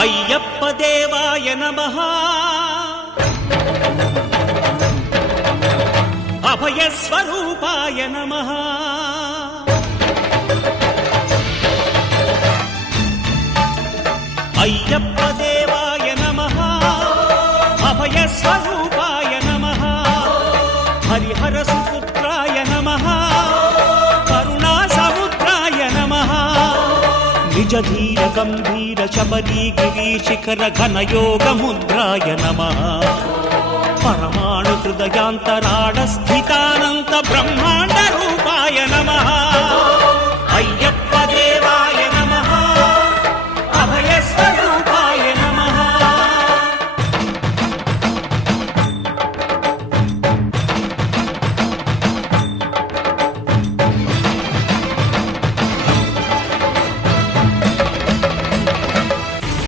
అయ్యప్ప దేవాయ నమః అభయ స్వరూపాయ నమః అయ్యప్ప దేవాయ నమః అభయ స్వరూపాయ నమః హరిహర సుపుత్రాయ నమః కరుణా సముద్రాయ నమః నిజ ధీర గంభీర శబరీ గిరి శిఖర ఘన యోగ ముద్రాయ నమః పరమాణు హృదయాంతరాళ స్థితానంత బ్రహ్మాండ